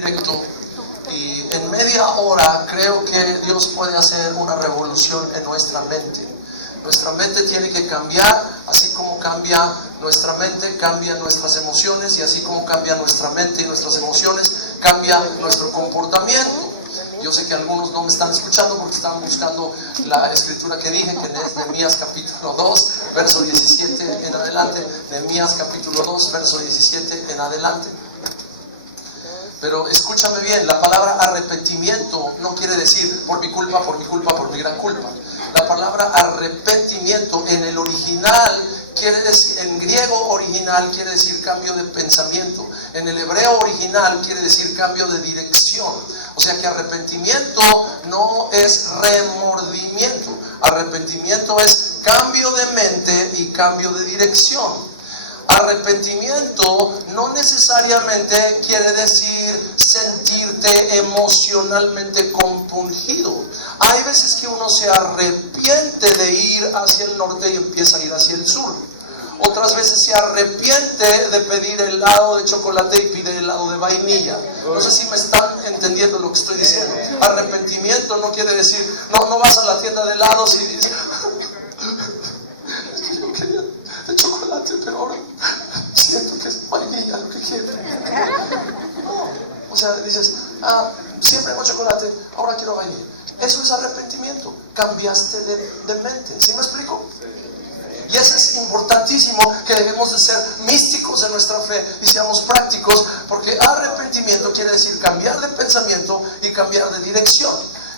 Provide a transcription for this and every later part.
directo y en media hora creo que Dios puede hacer una revolución en nuestra mente. Nuestra mente tiene que cambiar, así como cambia nuestra mente, cambian nuestras emociones, y así como cambia nuestra mente y nuestras emociones, cambia nuestro comportamiento. Yo sé que algunos no me están escuchando porque estaban buscando la escritura que dije, que es Nehemías capítulo 2, verso 17 en adelante. Nehemías capítulo 2, verso 17 en adelante. Pero escúchame bien, la palabra arrepentimiento no quiere decir por mi culpa, por mi culpa, por mi gran culpa. La palabra arrepentimiento en el original quiere decir, en griego original quiere decir cambio de pensamiento. En el hebreo original quiere decir cambio de dirección. O sea que arrepentimiento no es remordimiento. Arrepentimiento es cambio de mente y cambio de dirección. Arrepentimiento no necesariamente quiere decir sentirte emocionalmente compungido. Hay veces que uno se arrepiente de ir hacia el norte y empieza a ir hacia el sur. Otras veces se arrepiente de pedir helado de chocolate y pide helado de vainilla. No sé si me están entendiendo lo que estoy diciendo. Arrepentimiento no quiere decir, no vas a la tienda de helados y dices, es que yo quería de chocolate, pero ahora siento que es vainilla lo que quiero. No, o sea, dices, siempre hago chocolate, ahora quiero vainilla. Eso es arrepentimiento. Cambiaste de mente. ¿Sí me explico? Y eso es importantísimo, que debemos de ser místicos en nuestra fe y seamos prácticos, porque arrepentimiento quiere decir cambiar de pensamiento y cambiar de dirección.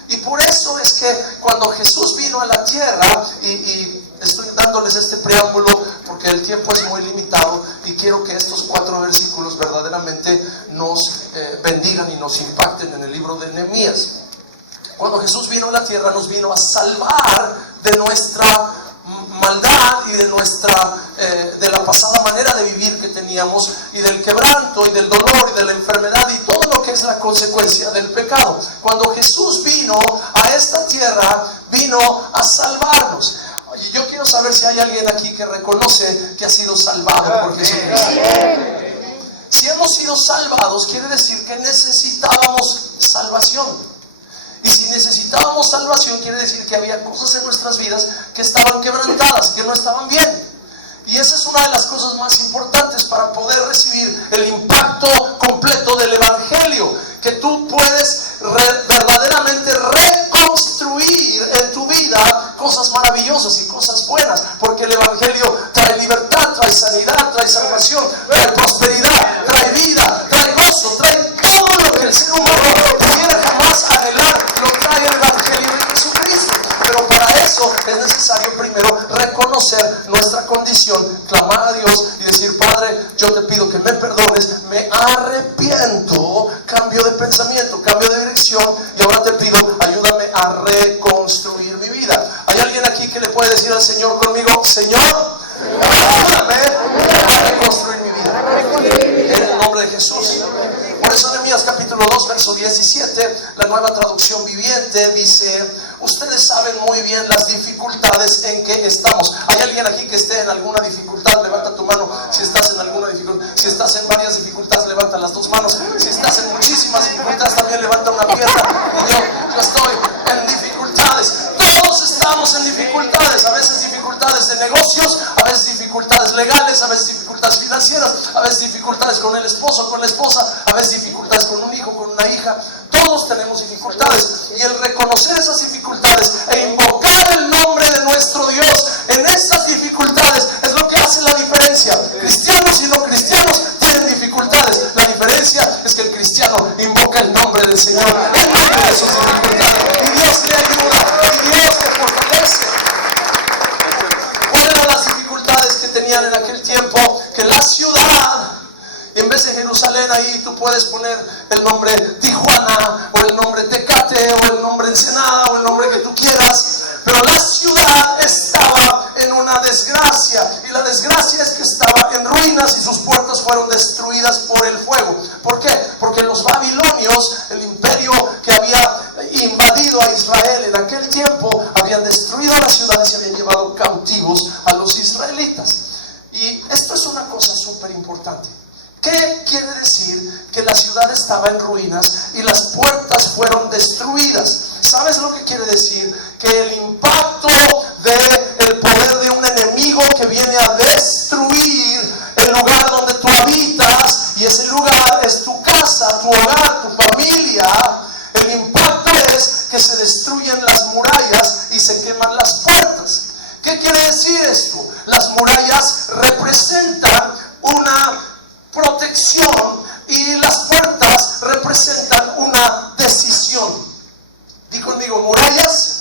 Y por eso es que cuando Jesús vino a la tierra, y estoy dándoles este preámbulo porque el tiempo es muy limitado y quiero que estos 4 versículos verdaderamente nos bendigan y nos impacten en el libro de Nehemías. Cuando Jesús vino a la tierra, nos vino a salvar de nuestra maldad y de la pasada manera de vivir que teníamos, y del quebranto y del dolor y de la enfermedad y todo lo que es la consecuencia del pecado. Cuando Jesús vino a esta tierra, vino a salvarnos. Y yo quiero saber si hay alguien aquí que reconoce que ha sido salvado por Jesucristo. Si hemos sido salvados, quiere decir que necesitábamos salvación. Y si necesitábamos salvación, quiere decir que había cosas en nuestras vidas que estaban quebrantadas, que no estaban bien. Y esa es una de las cosas más importantes para poder recibir el impacto completo del Evangelio, que tú puedes verdaderamente reconstruir en tu vida cosas maravillosas y cosas buenas, porque el Evangelio trae libertad, trae sanidad, trae salvación, trae prosperidad, trae vida, trae gozo, trae todo lo que el ser humano pudiera jamás anhelar, lo trae el Evangelio de Jesucristo. Pero para eso es necesario primero reconocer nuestra condición, clamar a Dios y decir: Padre, yo te pido que me perdones, me arrepiento, cambio de pensamiento, cambio de dirección, y ahora te pido, ayúdame a reconstruir mi vida. ¿Hay alguien aquí que le puede decir al Señor conmigo: Señor, ayúdame a reconstruir mi vida? En el nombre de Jesús. Por eso Nehemías capítulo 2, verso 17, la Nueva Traducción Viviente dice: ustedes saben muy bien las dificultades en que estamos. ¿Hay alguien aquí que esté en alguna dificultad? Levanta tu mano si estás en alguna dificultad. Si estás en varias dificultades, levanta las 2 manos. Si estás en muchísimas dificultades, también levanta una pierna. Y yo estoy en dificultades. Todos estamos en dificultades. A veces dificultades de negocios, a veces dificultades legales, a veces dificultades financieras, a veces dificultades con el esposo, con la esposa, a veces dificultades con un hijo, con una hija. Todos tenemos dificultades, y el reconocer esas dificultades e invocar el nombre de nuestro Dios en esas dificultades es lo que hace la diferencia. Cristianos y no cristianos tienen dificultades. La diferencia es que el cristiano invoca el nombre del Señor en medio de sus dificultades, y Dios le ayuda y Dios le fortalece. ¿Cuáles eran las dificultades que tenían en aquel tiempo? Que la ciudad, en vez de Jerusalén, ahí tú puedes poner el nombre Tijuana, o el nombre Tecate, o el nombre Ensenada, o el nombre que tú quieras, pero la ciudad estaba en una desgracia, y la desgracia es que estaba en ruinas y sus puertas fueron destruidas por el fuego. ¿Por qué? Porque los babilonios, el imperio que había invadido a Israel en aquel tiempo, habían destruido la ciudad y se habían llevado cautivos a los israelitas. Y esto es una cosa súper importante. ¿Qué quiere decir? Que la ciudad estaba estaba en ruinas y las puertas fueron destruidas. ¿Sabes lo que quiere decir? Que el impacto del poder de un enemigo que viene a destruir el lugar donde tú habitas, y ese lugar es tu casa, tu hogar, tu familia, el impacto es que se destruyen las murallas y se queman las puertas. ¿Qué quiere decir esto? Las murallas representan una protección y las puertas representan una decisión. Di conmigo: murallas,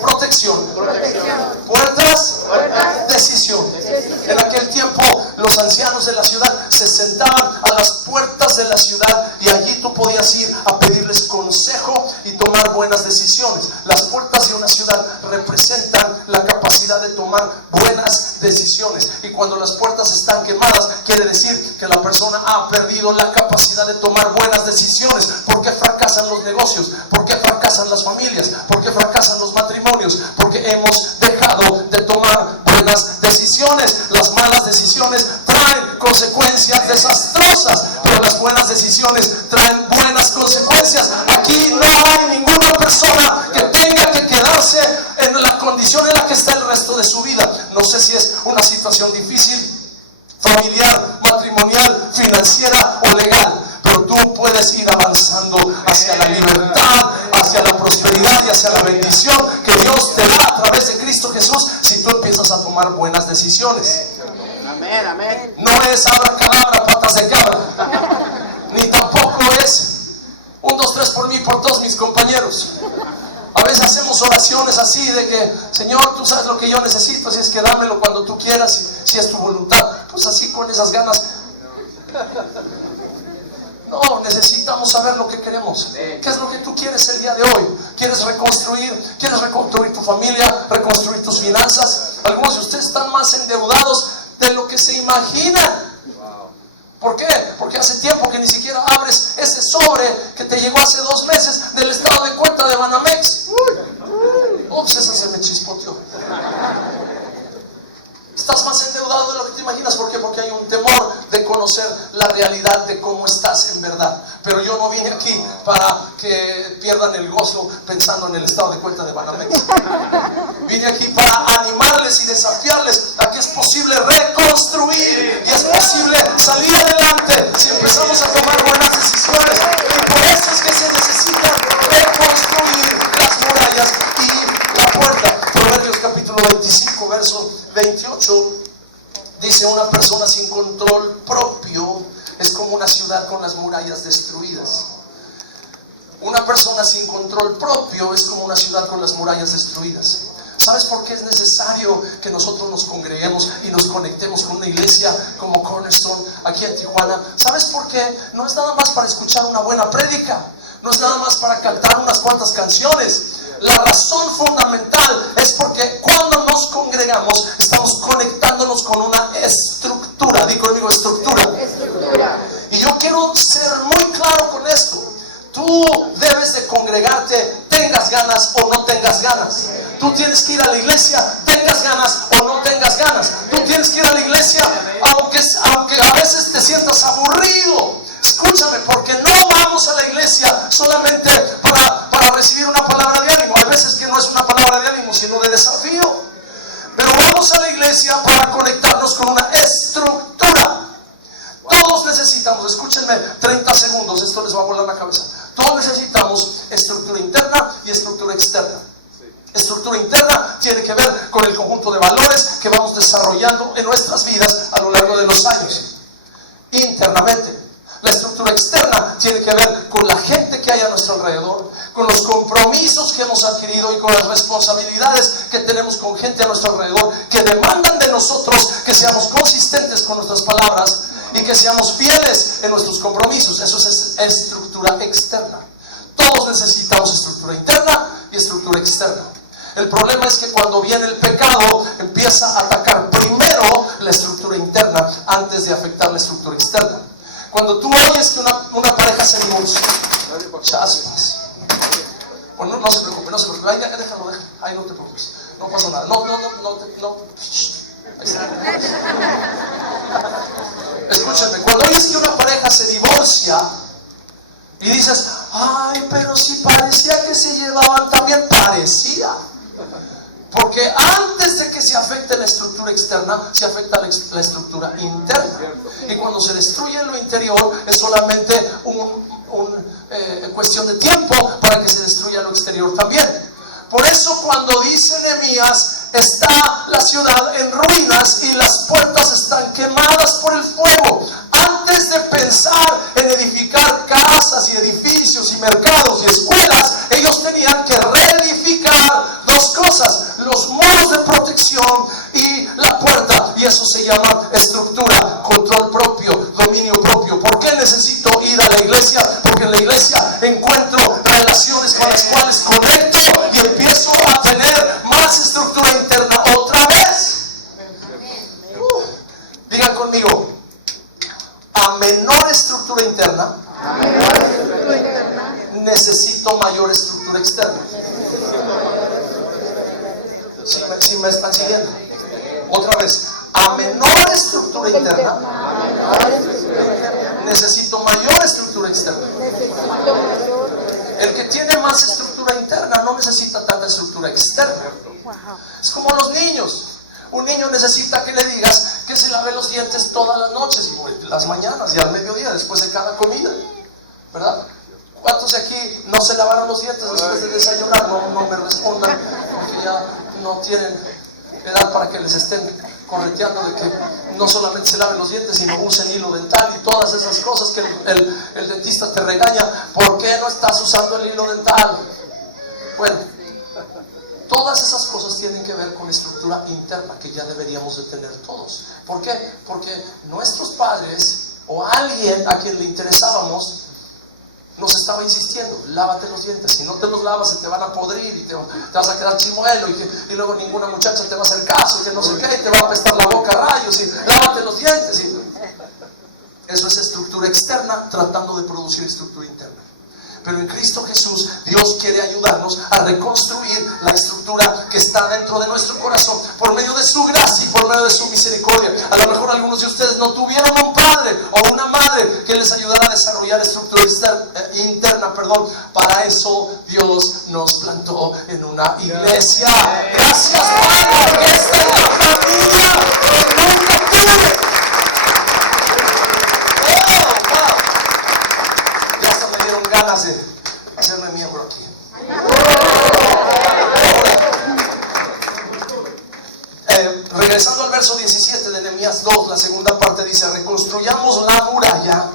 protección. Puertas, decisión. En aquel tiempo los ancianos de la ciudad se sentaban a las puertas de la ciudad y allí tú podías ir a pedirles consejo y tomar buenas decisiones. Las puertas de una ciudad representan la capacidad de tomar buenas decisiones, y cuando las puertas están quemadas quiere decir que la persona ha perdido la capacidad de tomar buenas decisiones. ¿Por qué fracasan los negocios? ¿Por qué fracasan las familias? ¿Por qué fracasan los matrimonios? Porque hemos dejado de tomar buenas decisiones. Las malas decisiones traen consecuencias desastrosas, pero las buenas decisiones traen buenas consecuencias. Aquí no hay ninguna persona que tenga que quedarse en la condición en la que está el resto de su vida. No sé si es una situación difícil, familiar, matrimonial, financiera o legal, pero tú puedes ir avanzando hacia la libertad, hacia la prosperidad y hacia la bendición que Dios te da a través de Cristo Jesús si tú empiezas a tomar buenas decisiones. Amén, amén. No es abracadabra, patas de cabra, ni tampoco es 1, 2, 3 por mí, por todos mis compañeros. A veces hacemos oraciones así de que: Señor, tú sabes lo que yo necesito, así es que dámelo cuando tú quieras, si es tu voluntad. Pues así, con esas ganas. No, necesitamos saber lo que queremos. ¿Qué es lo que tú quieres el día de hoy? ¿Quieres reconstruir? ¿Quieres reconstruir tu familia? ¿Reconstruir tus finanzas? Algunos de ustedes están más endeudados de lo que se imaginan. ¿Por qué? Porque hace tiempo que ni siquiera abres ese sobre que te llegó hace 2 meses del estado de cuenta de Banamex. Ups, esa se me chispoteó. Estás más endeudado de lo que te imaginas. ¿Por qué? Porque hay un temor de conocer la realidad de cómo estás en verdad. Pero yo no vine aquí para que pierdan el gozo pensando en el estado de cuenta de Banamex. Vine aquí para animarles y desafiarles a que es posible reconstruir y es posible salir adelante si empezamos a tomar buenas decisiones. Y por eso es que se necesita reconstruir las murallas y la puerta. Proverbios capítulo 25, verso 28 dice: una persona sin control propio es como una ciudad con las murallas destruidas. Una persona sin control propio es como una ciudad con las murallas destruidas. ¿Sabes por qué es necesario que nosotros nos congreguemos y nos conectemos con una iglesia como Cornerstone aquí en Tijuana? ¿Sabes por qué? No es nada más para escuchar una buena prédica, no es nada más para cantar unas cuantas canciones. La razón fundamental es porque cuando nos congregamos estamos conectándonos con una estructura. Di conmigo: estructura. Y yo quiero ser muy claro con esto. Tú debes de congregarte, tengas ganas o no tengas ganas. Tú tienes que ir a la iglesia, tengas ganas o no tengas ganas. Tú tienes que ir a la iglesia aunque a veces te sientas aburrido. Escúchame, porque no vamos a la iglesia solamente para recibir una palabra de ánimo. Hay veces que no es una palabra de ánimo, sino de desafío. Pero vamos a la iglesia para conectarnos con una estructura. Todos necesitamos, escúchenme 30 segundos, esto les va a volar la cabeza. Todos necesitamos estructura interna y estructura externa. Estructura interna tiene que ver con el conjunto de valores que vamos desarrollando en nuestras vidas a lo largo de los años, internamente. La estructura externa tiene que ver con la gente que hay a nuestro alrededor, con los compromisos que hemos adquirido y con las responsabilidades que tenemos con gente a nuestro alrededor, que demandan de nosotros que seamos consistentes con nuestras palabras y que seamos fieles en nuestros compromisos. Eso es estructura externa. Todos necesitamos estructura interna y estructura externa. El problema es que cuando viene el pecado empieza a atacar primero la estructura interna antes de afectar la estructura externa. Cuando tú oyes que una pareja se divorcia, chaspas. Bueno, no se preocupe, no se preocupe. Ay, déjalo. Ay, no te preocupes. No pasa nada. No. Ahí está. Escúchenme, cuando oyes que una pareja se divorcia, Y dices, ay, pero si parecía que se llevaban también, parecía. Porque antes de que se afecte la estructura externa, se afecta la estructura interna. Y cuando se destruye lo interior, es solamente cuestión de tiempo para que se destruya lo exterior también. Por eso cuando dice Nehemías, está la ciudad en ruinas y las puertas están quemadas por el fuego. Antes de pensar en edificar casas y edificios y mercados y escuelas, ellos tenían que reedificar dos cosas: los muros de protección y la puerta. Y eso se llama estructura, control propio, dominio propio. ¿Por qué necesito ir a la iglesia? Porque en la iglesia encuentro relaciones con las cuales conecto y empiezo a tener más estructura interna otra vez. Digan conmigo: a menor estructura interna, necesito mayor estructura externa. ¿Sí me están siguiendo? Otra vez: a menor estructura interna, necesito mayor estructura externa. El que tiene más estructura interna no necesita tanta estructura externa. Es como los niños. Un niño necesita que le digas que se lave los dientes todas las noches, y las mañanas y al mediodía, después de cada comida, ¿verdad? ¿Cuántos de aquí no se lavaron los dientes después de desayunar? No me respondan, porque ya no tienen edad para que les estén correteando de que no solamente se laven los dientes, sino usen hilo dental y todas esas cosas que el dentista te regaña. ¿Por qué no estás usando el hilo dental? Bueno, todas esas cosas tienen que ver con estructura interna que ya deberíamos de tener todos. ¿Por qué? Porque nuestros padres o alguien a quien le interesábamos nos estaba insistiendo: lávate los dientes, si no te los lavas se te van a podrir y te vas a quedar chimuelo, y luego ninguna muchacha te va a hacer caso, y que no sé qué, y te va a apestar la boca a rayos, y lávate los dientes. Eso es estructura externa tratando de producir estructura interna. Pero en Cristo Jesús, Dios quiere ayudarnos a reconstruir la estructura que está dentro de nuestro corazón por medio de su gracia y por medio de su misericordia. A lo mejor algunos de ustedes no tuvieron un padre o una madre que les ayudara a desarrollar estructura interna. Para eso Dios nos plantó en una iglesia. Gracias, Padre, porque esta es la familia que nunca tuve. Ganas de hacerme miembro aquí. Regresando al verso 17 de Nehemías 2, la segunda parte dice: reconstruyamos la muralla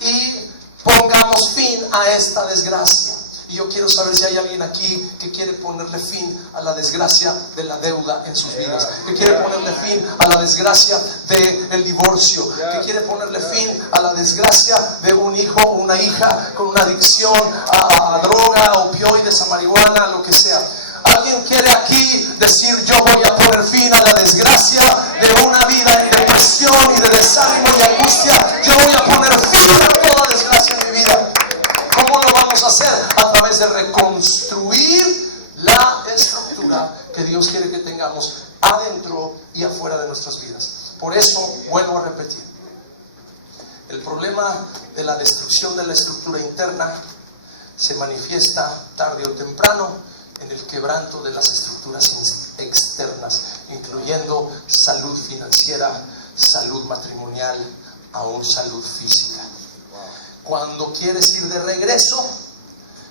y pongamos fin a esta desgracia. Y yo quiero saber si hay alguien aquí que quiere ponerle fin a la desgracia de la deuda en sus vidas, que quiere ponerle fin a la desgracia del divorcio, que quiere ponerle fin a la desgracia de un hijo o una hija con una adicción a droga, a opioides, a marihuana, lo que sea. ¿Alguien quiere aquí decir: yo voy a poner fin a la desgracia de una vida en depresión y de desánimo y angustia? Yo voy a poner fin a toda desgracia en mi vida. ¿Cómo lo vamos a hacer? A través de reconstruir la estructura que Dios quiere que tengamos adentro y afuera de nuestras vidas. Por eso, vuelvo a repetir, el problema de la destrucción de la estructura interna se manifiesta tarde o temprano en el quebranto de las estructuras externas, incluyendo salud financiera, salud matrimonial, aún salud física. Cuando quieres ir de regreso,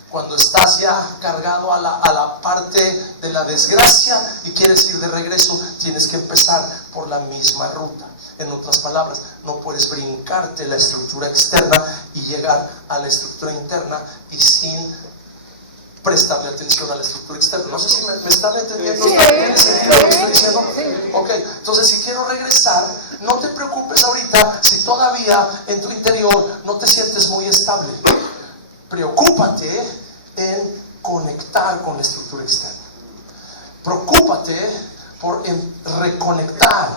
cuando estás ya cargado a la parte de la desgracia y quieres ir de regreso, tienes que empezar por la misma ruta. En otras palabras, no puedes brincarte la estructura externa y llegar a la estructura interna y sin prestarle atención a la estructura externa. No sé si me están entendiendo. Sí. ¿Tiene sentido lo que estoy diciendo? Sí. Ok, entonces si quiero regresar, no te preocupes ahorita si todavía en tu interior no te sientes muy estable. Preocúpate en conectar con la estructura externa. Preocúpate por reconectar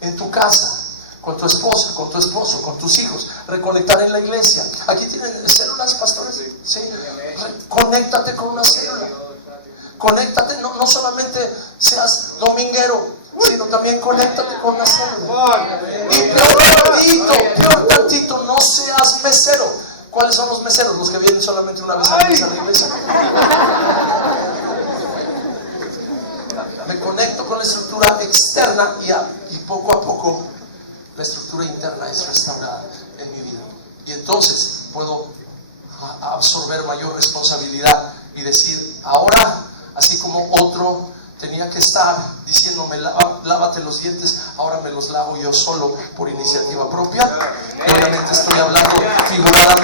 en tu casa, con tu esposa, con tu esposo, con tus hijos, reconectar en la iglesia. Aquí tienen células, pastores. ¿Sí? Conéctate con una célula. Conéctate, no solamente seas dominguero, sino también conéctate con una célula. Y peor tantito, no seas mesero. ¿Cuáles son los meseros? Los que vienen solamente una vez al mes a la iglesia. Me conecto con la estructura externa y poco a poco la estructura interna es restaurada en mi vida. Y entonces puedo absorber mayor responsabilidad y decir, ahora, así como otro tenía que estar diciéndome, lávate los dientes, ahora me los lavo yo solo por iniciativa propia. Obviamente estoy hablando figuradamente.